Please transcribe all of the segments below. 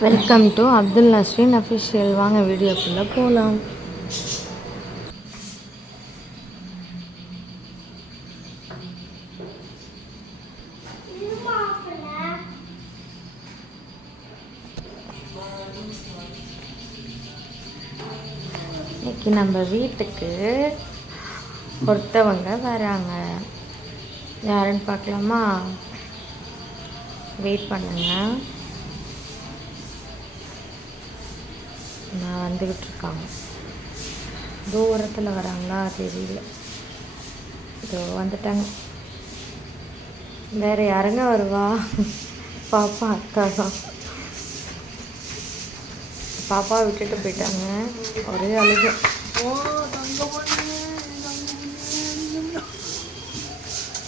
Welcome to Abdul Nasreen official வாங்க வீடியோக்குள்ளே போகலாம் இன்னைக்கு நம்ம வீட்டுக்கு ஒருத்தவங்க வராங்க. யாருன்னு பார்க்கலாமா? வெயிட் பண்ணுங்க. நான் வந்துக்கிட்டு இருக்காங்க. தூரத்தில் வராங்களா தெரியல. இதோ வந்துட்டாங்க. வேற யாருங்க வருவா? பாப்பா அக்கா தான். பாப்பா விட்டுட்டு போயிட்டாங்க. ஒரே அழுகு.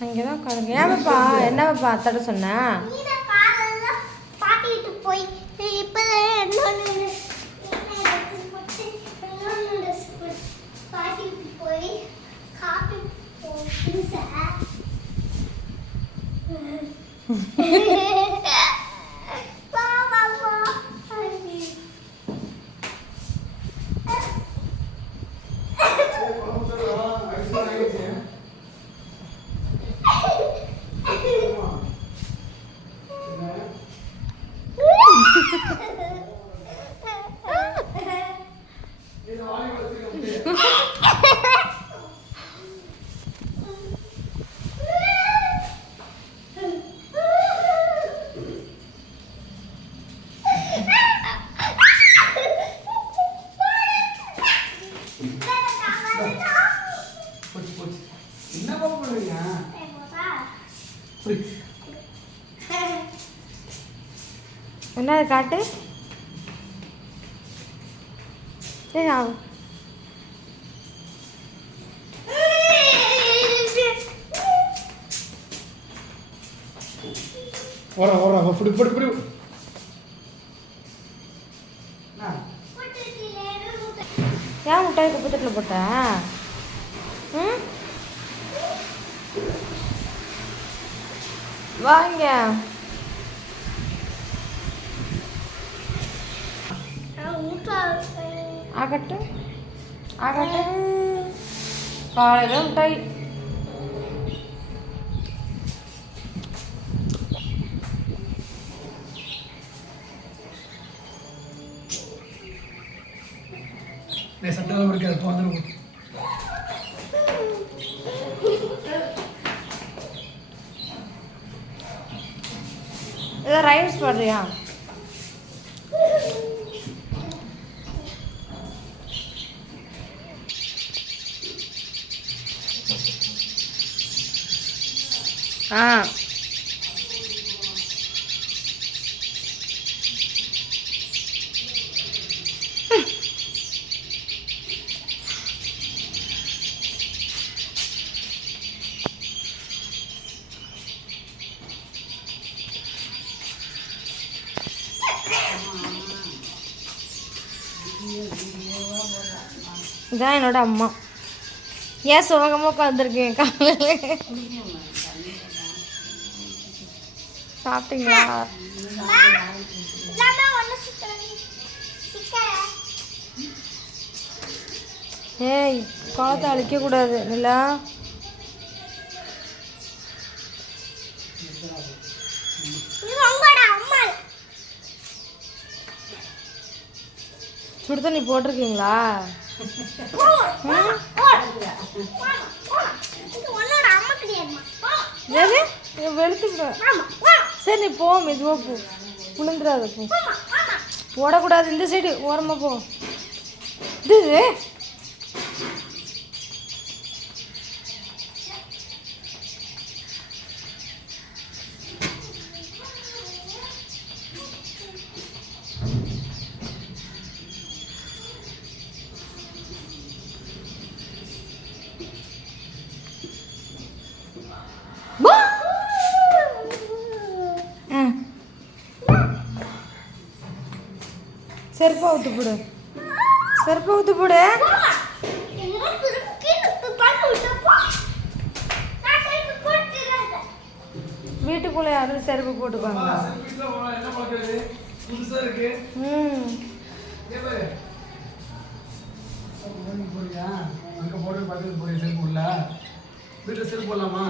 அங்கே தான் உட்காந்துங்க ஏன் பாப்பா என்ன பாப்பா அத்தாட்ட சொன்னேன் நீதான் காலையில பாட்டிட்டு போய் இப்பதான் இன்னொன்னு எடுத்து போட்டு இன்னொன்னு dress போட்டு பாட்டிட்டு போய் காப்பி போட்டு சார் வா வா வா என்ன அது காட்டு? ஏய் ஆ. ஓரா ஓரா இப்படி இப்படி இப்படி ஏன் முட்டாய் குப்பத்தட்டில் போட்ட? ம்? வாங்க. ஆகட்டும் ஆகட்டும் காலையில் முட்டாய் டேய் சட்டெல்லாம் இருக்காது ஏதோ ரைம்ஸ் பாடுறியா ஆ இதான் என்னோட அம்மா ஏன் சுகமாக உட்காந்துருக்கேன் காலையில்? சாப்பிட்டீங்களா? ஏய் குளத்தை அழிக்கக்கூடாது நிலா. சுடு தண்ணி போட்டிருக்கீங்களா? சரி நீ போ மெதுவாக போ. புழுந்துடாத போ. ஓடக்கூடாது இந்த சைடு ஓரமாக போ. இது செருப்பை ஊத்து போடு. செருப்பை ஊத்து போடு. வீட்டுக்குள்ளே யாரும் செருப்பு போட்டுப்பாங்க. வீட்டில் போனா என்ன பார்க்கறது புதுசாக இருக்கு. ம்.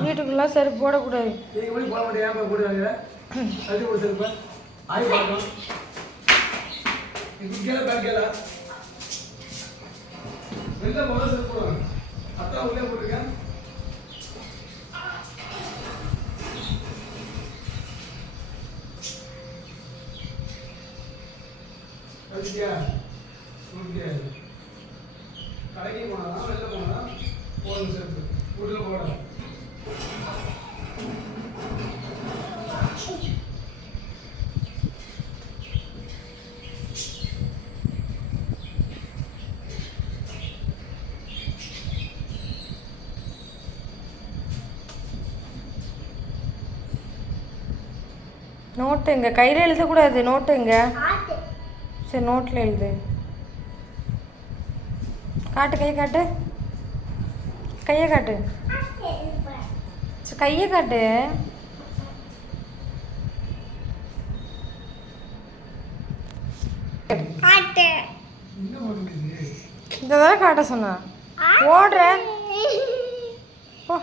வீட்டுக்குள்ளே செருப்பு போடக்கூடாது நீங்கள் போய் போட மாட்டியா போய் போடுவாங்க கட்டி போடு செருப்பை ஆய் பார்க்கலாம் இது கேள பேக் கேள வெளில முதல்ல செருப்பு போடுவாங்க அத்தா உள்ளே போட்டிருக்கேன். கழிச்சியா நோட்டு எங்க? கையில் எழுதக்கூடாது நோட்டு எங்க. சரி நோட்டில் எழுது. காட்டு கையை காட்டு. கையை காட்டு. சரி, கையை காட்டு. இந்த தானே காட்ட சொன்னா. ஓடுற போ.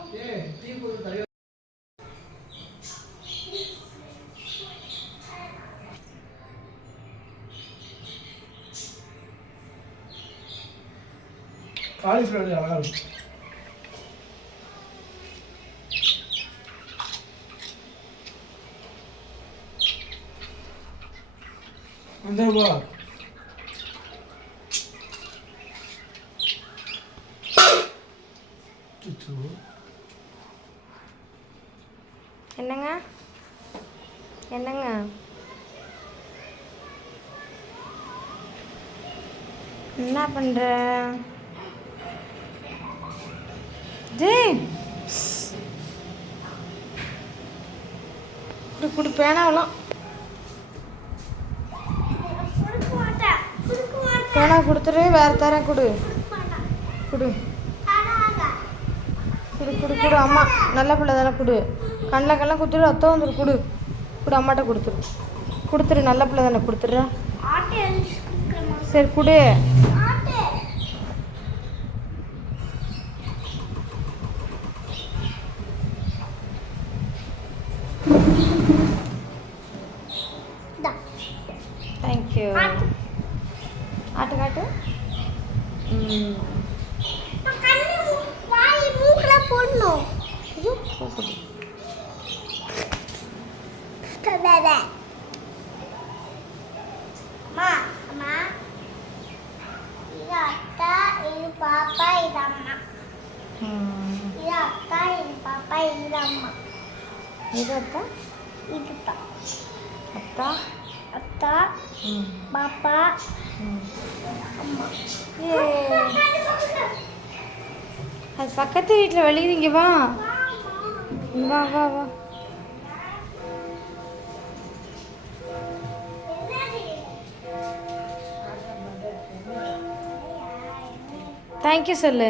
காலிஃப்ளவர் அழகா இருக்கும் அந்த வா சுச்சு என்னங்க என்னங்க என்ன பண்ற குடு குடு பேனாவெல்லாம். பேனா கொடுத்துரு வேற தரேன் கொடு. கொடு. குடு குடு குடு அம்மா நல்ல பிள்ளை தானே கொடு கண்ணில் கண்ணில் குத்துரு ரத்தம் வந்துரு கொடு கொடு அம்மாட்ட கொடுத்துரு கொடுத்துரு நல்ல பிள்ளை தானே கொடுத்துட்றா ஆட்டு எழுதி கொடுக்குறேம்மா. சரி கொடு ஆட்டு. இந்தா. தேங்க்யூ ஆட்டு. ஆட்டு காட்டு ம் நான் கண்ணு, மூ- வாய், மூக்குல போடணும். ஐயோ, போகுது. வேற. அம்மா, அம்மா. இது அத்தா, இது பாப்பா, இது அம்மா. இது அக்கா, இது பாப்பா, இது அம்மா. இது அத்தா? இது அத்தா அத்தா, பாப்பா, அம்மா. அது பக்கத்து வீட்டில் வெளியே இங்கே வா. வா வா வா. தேங்க்யூ சொல்லு.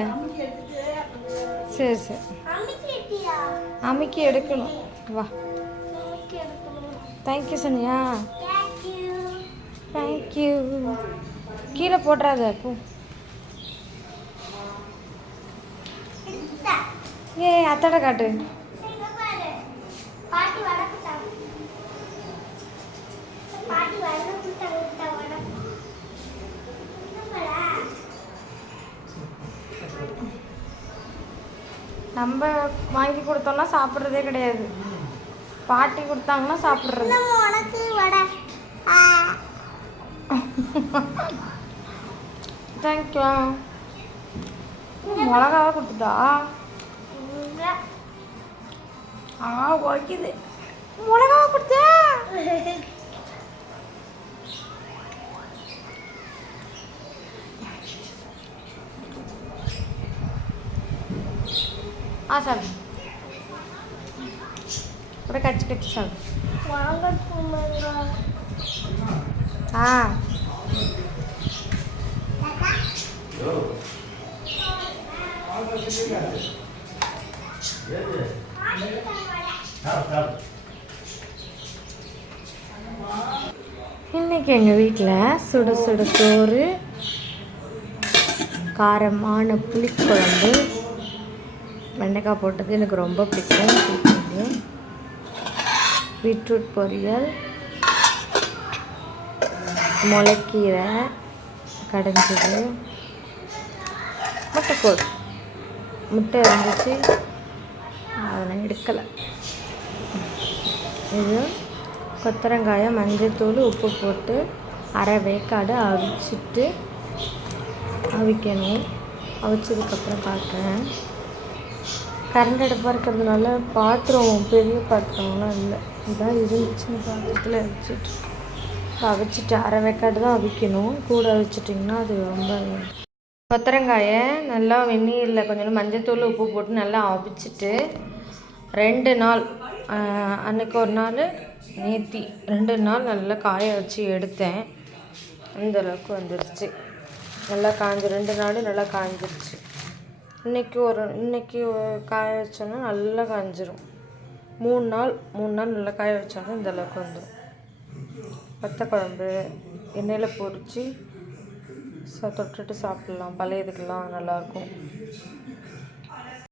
சரி சரி. அமைக்கி எடுக்கணும். வா. தேங்க்யூ சொன்னியா தேங்க்யூ கீழே போடுறாத பூ. ஏ அத்தாட காட்டு. பாட்டி வடக்குட்டாங்க. பாட்டி வடக்குட்டாங்க, நம்ம வாங்கி கொடுத்தோம்னா சாப்பிட்றதே கிடையாது. பாட்டி கொடுத்தாங்கன்னா சாப்பிட்றது. உனக்கு வடை. தேங்க்யூ மிளகாவை கொடுத்துட்டா. ஆ உரைக்குது மிளகாவை கொடுத்தா? ஆ சாப்பிடு. அப்படியே கடிச்சு கடிச்சு சாப்பிடு. ஆ. இன்னைக்கு எங்கள் வீட்டில் சுட சுட சோறு காரமான புளிக்குழம்பு வெண்டைக்காய் போட்டது எனக்கு ரொம்ப பிடிக்கும். பீட்ரூட் பொரியல் முளைக்கீரை கடைஞ்சது முட்டைக்கோஸ். முட்டை இருந்துச்சு. அதெல்லாம் எடுக்கலை. இது கொத்தரங்காயை மஞ்சத்தூள் உப்பு போட்டு அரை வேக்காடு அவிச்சிட்டு அவிக்கணும். அவிச்சதுக்கப்புறம் பார்க்குறேன் கரண்ட் அடுப்பாக இருக்கிறதுனால பாத்திரம் பெரிய பாத்திரம்லாம் இல்லை. இதான் இருந்துச்சு பாத்திரத்தில் வச்சுட்டு அவிச்சிட்டு அரை வேக்காடு தான் அவிக்கணும். கூட அவிச்சிட்டிங்கன்னா அது ரொம்ப கொத்தரங்காயை நல்லா வெந்நீரில் கொஞ்சம் மஞ்சத்தூள் உப்பு போட்டு நல்லா அவிச்சிட்டு ரெண்டு நாள் அன்னைக்கு ஒரு நாள் நேத்தி ரெண்டு நாள் நல்லா காய வச்சு எடுத்தேன். அந்தளவுக்கு வந்துருச்சு. நல்லா காய்ஞ்சு ரெண்டு நாள் நல்லா காஞ்சிருச்சு. இன்னைக்கு ஒரு இன்றைக்கி காய வச்சோன்னா நல்லா காஞ்சிரும். மூணு நாள் மூணு நாள் நல்லா காய வச்சோன்னா இந்தளவுக்கு வந்துடும் வத்த குழம்பு எண்ணெயில் பொரித்து ச தொட்டுட்டு சாப்பிட்லாம். பழையதுக்கெல்லாம் நல்லாயிருக்கும்